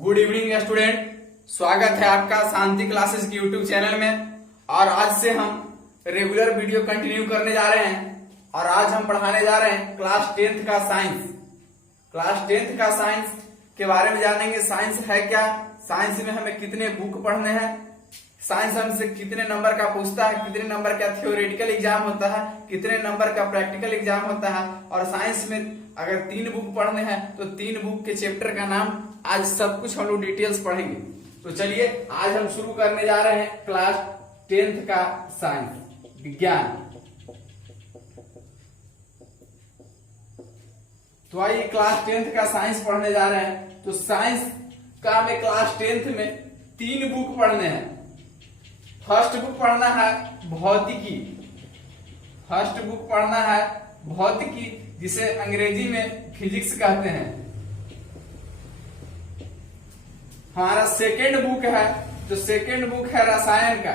Good evening student, स्वागत है आपका शांति क्लासेस की यूट्यूब चैनल में। और आज से हम रेगुलर वीडियो कंटिन्यू करने जा रहे हैं और आज हम पढ़ाने जा रहे हैं क्लास 10th का साइंस। क्लास 10th का साइंस के बारे में जानेंगे। साइंस है क्या, साइंस में हमें कितने बुक पढ़ने हैं, साइंस हमसे कितने नंबर का पूछता है, कितने नंबर का थ्योरेटिकल एग्जाम होता है, कितने नंबर का प्रैक्टिकल एग्जाम होता है। और साइंस में अगर 3 बुक पढ़ने हैं तो 3 बुक के चैप्टर का नाम आज सब कुछ हम लोग डिटेल्स पढ़ेंगे। तो चलिए आज हम शुरू करने जा रहे हैं क्लास 10th का साइंस विज्ञान। तो आइए क्लास 10th का साइंस पढ़ने जा रहे हैं। तो साइंस का हमें क्लास 10th में 3 बुक पढ़ने हैं। फर्स्ट बुक पढ़ना है भौतिकी। फर्स्ट बुक पढ़ना है भौतिकी, जिसे अंग्रेजी में फिजिक्स कहते हैं। हमारा सेकेंड बुक है, तो सेकेंड बुक है रसायन का।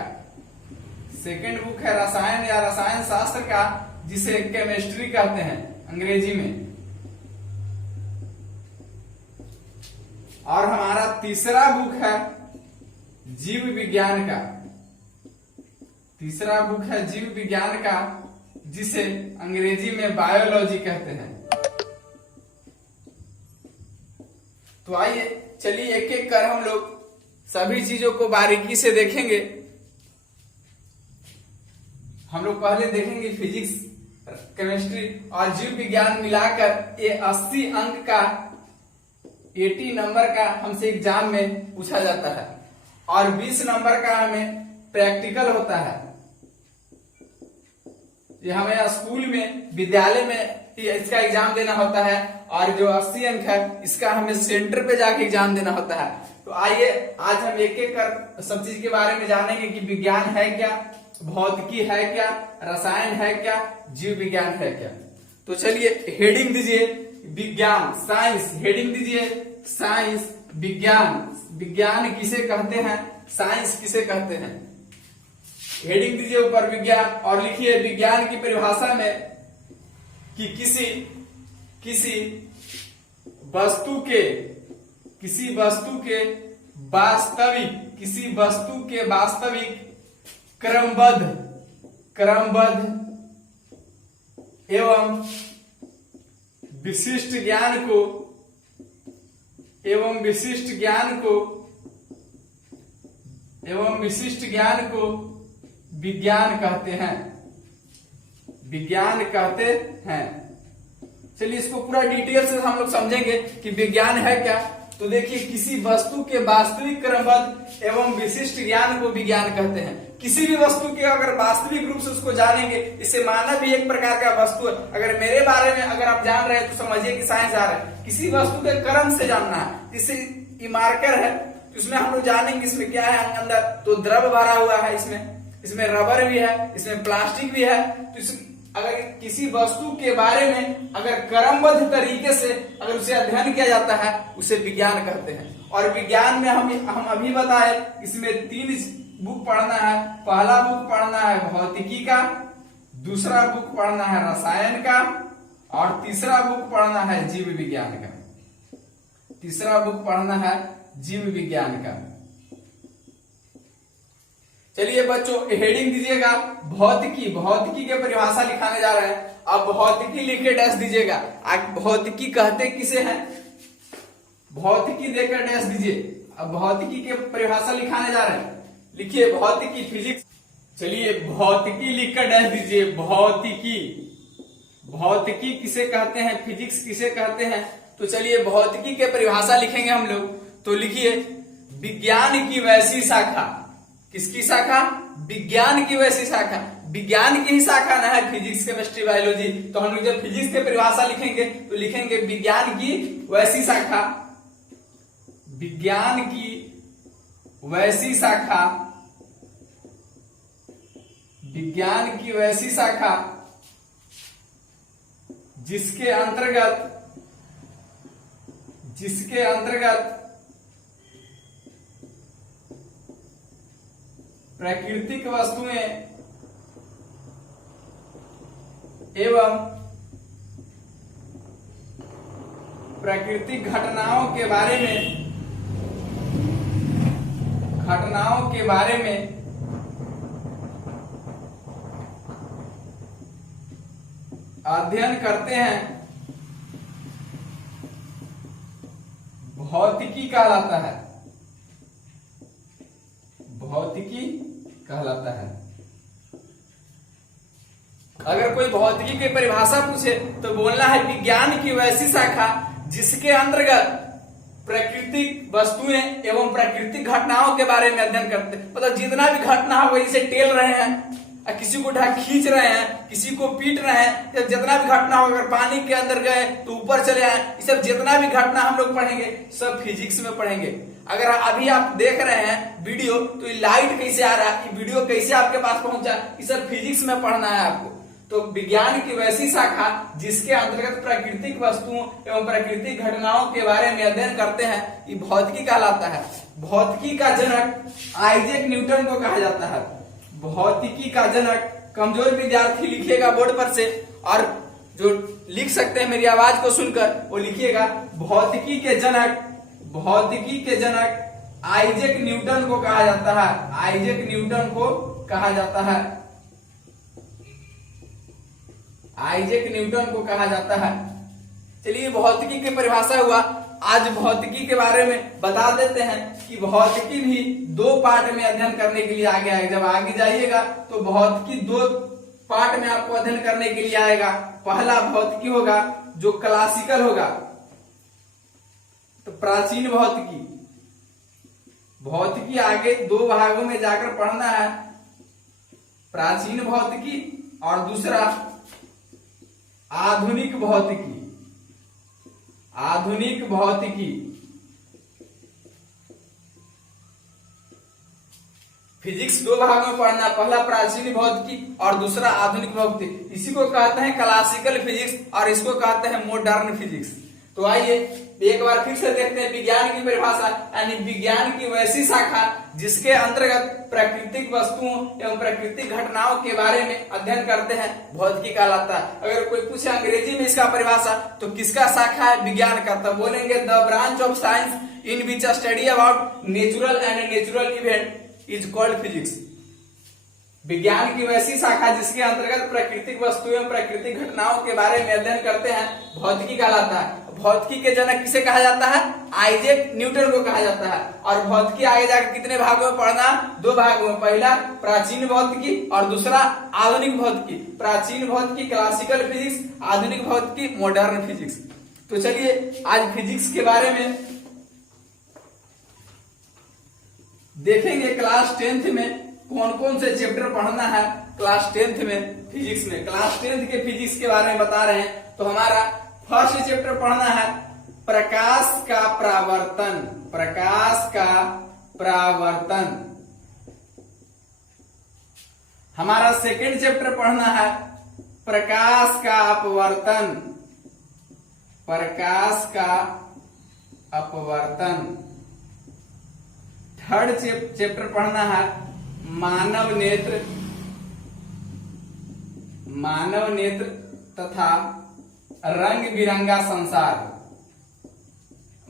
सेकेंड बुक है रसायन या रसायन शास्त्र का, जिसे केमिस्ट्री कहते हैं अंग्रेजी में। और हमारा तीसरा बुक है जीव विज्ञान का। तीसरा बुक है जीव विज्ञान का, जिसे अंग्रेजी में बायोलॉजी कहते हैं। तो आइए चलिए एक एक कर हम लोग सभी चीजों को बारीकी से देखेंगे। हम लोग पहले देखेंगे फिजिक्स, केमिस्ट्री और जीव विज्ञान मिलाकर ये 80 अंक का 80 नंबर का हमसे एग्जाम में पूछा जाता है और 20 नंबर का हमें प्रैक्टिकल होता है। ये हमें स्कूल में, विद्यालय में इसका एग्जाम देना होता है और जो 80 अंक है इसका हमें सेंटर पे जाके एग्जाम देना होता है। तो आइए आज हम एक एक कर सब चीज के बारे में जानेंगे कि विज्ञान है क्या, भौतिकी है क्या, रसायन है क्या, जीव विज्ञान है क्या। तो चलिए हेडिंग दीजिए विज्ञान, साइंस। हेडिंग दीजिए साइंस, विज्ञान। विज्ञान किसे कहते हैं, साइंस किसे कहते हैं। हेडिंग दीजिए ऊपर विज्ञान और लिखिए विज्ञान की परिभाषा में कि किसी वस्तु के वास्तविक क्रमबद्ध एवं विशिष्ट ज्ञान को विज्ञान कहते हैं। विज्ञान कहते हैं। चलिए इसको पूरा डिटेल से हम लोग समझेंगे कि विज्ञान है क्या। तो देखिए किसी वस्तु के वास्तविक क्रमबद्ध एवं विशिष्ट ज्ञान को विज्ञान कहते हैं। किसी भी वस्तु के अगर वास्तविक रूप से उसको जानेंगे, इससे मानव भी एक प्रकार का वस्तु है। अगर मेरे बारे में अगर आप जान रहे हैं तो समझिए कि साइंस आ रहा है। किसी वस्तु के क्रम से जानना है, जैसे ये मार्कर है तो इसमें हम लोग जानेंगे इसमें क्या है अंदर। तो द्रव भरा हुआ है, इसमें रबर भी है, इसमें प्लास्टिक भी है। तो अगर किसी वस्तु के बारे में अगर क्रमबद्ध तरीके से अगर उसे अध्ययन किया जाता है, उसे विज्ञान कहते हैं। और विज्ञान में हम अभी बताए इसमें 3 बुक पढ़ना है। पहला बुक पढ़ना है भौतिकी का, दूसरा बुक पढ़ना है रसायन का और तीसरा बुक पढ़ना है जीव विज्ञान का। तीसरा बुक पढ़ना है जीव विज्ञान का। चलिए बच्चों हेडिंग दीजिएगा भौतिकी। भौतिकी के परिभाषा लिखाने जा रहे हैं। अब भौतिकी लिख के डैश दीजिएगा। भौतिकी कहते किसे हैं, भौतिकी देकर डैश दीजिए। अब भौतिकी के परिभाषा लिखाने जा रहे हैं। लिखिए भौतिकी, फिजिक्स। चलिए भौतिकी लिखकर डैश दीजिए। भौतिकी किसे कहते हैं, फिजिक्स किसे कहते हैं। तो चलिए भौतिकी के परिभाषा लिखेंगे हम लोग। तो लिखिए विज्ञान की वैसी शाखा। किसकी शाखा, विज्ञान की वैसी शाखा। विज्ञान की ही शाखा ना है फिजिक्स, केमिस्ट्री, बायोलॉजी। तो हम लोग जब फिजिक्स के परिभाषा लिखेंगे तो लिखेंगे विज्ञान की वैसी शाखा। विज्ञान की वैसी शाखा, विज्ञान की वैसी शाखा जिसके अंतर्गत प्राकृतिक वस्तुएं एवं प्राकृतिक घटनाओं के बारे में घटनाओं के बारे में अध्ययन करते हैं भौतिकी कहलाता है। भौतिकी कहलाता है। अगर कोई भौतिकी की परिभाषा पूछे तो बोलना है विज्ञान की वैसी शाखा जिसके अंतर्गत प्राकृतिक वस्तुएं एवं प्राकृतिक घटनाओं के बारे में अध्ययन करते हैं। मतलब जितना भी घटना है वही से टेल रहे हैं, किसी को खींच रहे हैं, किसी को पीट रहे हैं, जितना भी घटना हो, अगर पानी के अंदर गए तो ऊपर चले आए, ये सब जितना भी घटना हम लोग पढ़ेंगे सब फिजिक्स में पढ़ेंगे। अगर अभी आप देख रहे हैं वीडियो तो ये लाइट कैसे आ रहा है, ये वीडियो कैसे आपके पास पहुंचा, ये सब फिजिक्स में पढ़ना है आपको। तो विज्ञान की वैसी शाखा जिसके अंतर्गत प्राकृतिक वस्तुओं एवं प्राकृतिक घटनाओं के बारे में अध्ययन करते हैं, ये भौतिकी कहलाता है। भौतिकी का जनक आइजैक न्यूटन को कहा जाता है। भौतिकी का जनक, कमजोर विद्यार्थी लिखिएगा बोर्ड पर से, और जो लिख सकते हैं मेरी आवाज को सुनकर वो लिखिएगा, भौतिकी के जनक आइजैक न्यूटन को कहा जाता है। आइजैक न्यूटन को कहा जाता है। आइजैक न्यूटन को कहा जाता है। चलिए भौतिकी की परिभाषा हुआ। आज भौतिकी के बारे में बता देते हैं कि भौतिकी भी दो पार्ट में अध्ययन करने के लिए आगे आएगा। जब आगे जाइएगा तो भौतिकी दो पार्ट में आपको अध्ययन करने के लिए आएगा। पहला भौतिकी होगा जो क्लासिकल होगा, तो प्राचीन भौतिकी। भौतिकी आगे दो भागों में जाकर पढ़ना है, प्राचीन भौतिकी और दूसरा आधुनिक भौतिकी। आधुनिक भौतिकी फिजिक्स दो भागों में पढ़ना, पहला प्राचीन भौतिकी और दूसरा आधुनिक भौतिकी। इसी को कहते हैं क्लासिकल फिजिक्स और इसको कहते हैं मॉडर्न फिजिक्स। तो आइए एक बार फिर से देखते हैं विज्ञान की परिभाषा, यानी विज्ञान की वैसी शाखा जिसके अंतर्गत प्राकृतिक वस्तुओं एवं प्राकृतिक घटनाओं के बारे में अध्ययन करते हैं, भौतिकी कहलाता है। अगर कोई पूछे अंग्रेजी में इसका परिभाषा तो किसका शाखा है, विज्ञान का, तो बोलेंगे the branch of science in which study about natural and natural event is called physics. विज्ञान की वैसी शाखा जिसके अंतर्गत प्राकृतिक वस्तुओं एवं प्राकृतिक घटनाओं के बारे में अध्ययन करते हैं, भौतिकी कहलाता है। भौतिकी के जनक किसे कहा जाता है, आइजैक न्यूटन को कहा जाता है। और भौतिकी आगे जाकर कितने भागों में पढ़ना, दो भागों में, पहला प्राचीन भौतिकी और दूसरा आधुनिक भौतिकी। प्राचीन भौतिकी क्लासिकल फिजिक्स, आधुनिक भौतिकी मॉडर्न फिजिक्स। तो चलिए आज फिजिक्स के बारे में देखेंगे। क्लास 10th में कौन कौन से चैप्टर पढ़ना है क्लास 10th में फिजिक्स में। क्लास 10th के फिजिक्स के बारे में बता रहे हैं। तो हमारा फर्स्ट चैप्टर पढ़ना है प्रकाश का परावर्तन। प्रकाश का परावर्तन। हमारा सेकंड चैप्टर पढ़ना है प्रकाश का अपवर्तन। प्रकाश का अपवर्तन। थर्ड चैप्टर पढ़ना है मानव नेत्र। मानव नेत्र तथा रंग बिरंगा संसार।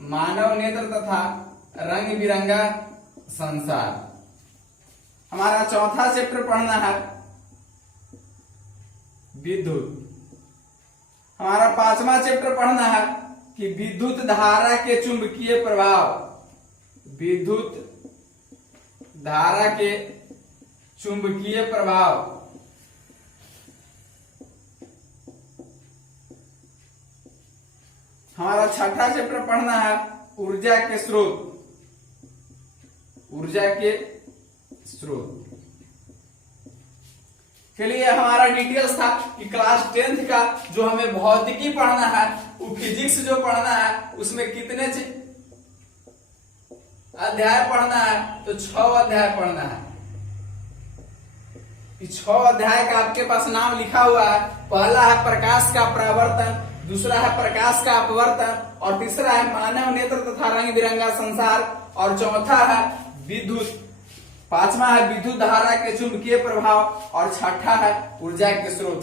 मानव नेत्र तथा रंग बिरंगा संसार। हमारा चौथा चैप्टर पढ़ना है विद्युत। हमारा पांचवा चैप्टर पढ़ना है कि विद्युत धारा के चुंबकीय प्रभाव। विद्युत धारा के चुंबकीय प्रभाव। हमारा छठा चैप्टर पढ़ना है ऊर्जा के स्रोत। ऊर्जा के स्रोत। चलिए हमारा डिटेल्स था कि क्लास 10th का जो हमें भौतिकी पढ़ना है, वो फिजिक्स जो पढ़ना है उसमें कितने अध्याय पढ़ना है, तो 6 अध्याय पढ़ना है। 6 अध्याय का आपके पास नाम लिखा हुआ है। पहला है प्रकाश का परावर्तन, दूसरा है प्रकाश का अपवर्तन, और तीसरा है मानव नेत्र तथा रंग बिरंगा संसार, और चौथा है विद्युत। पांचवा है विद्युत धारा के चुंबकीय प्रभाव, और छठा है ऊर्जा के स्रोत।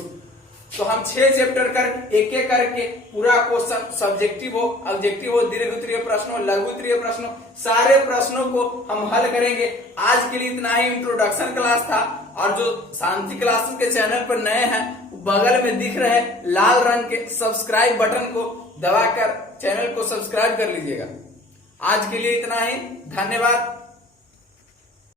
तो हम 6 चैप्टर कर एक एक करके पूरा क्वेश्चन सब्जेक्टिव हो, ऑब्जेक्टिव हो, दीर्घ उत्तरीय प्रश्न हो, लघु उत्तरीय प्रश्न हो, सारे प्रश्नों को हम हल करेंगे। आज के लिए इतना ही इंट्रोडक्शन क्लास था। और जो शांति क्लासेस के चैनल पर नए हैं, बगल में दिख रहे लाल रंग के सब्सक्राइब बटन को दबाकर चैनल को सब्सक्राइब कर लीजिएगा। आज के लिए इतना ही, धन्यवाद।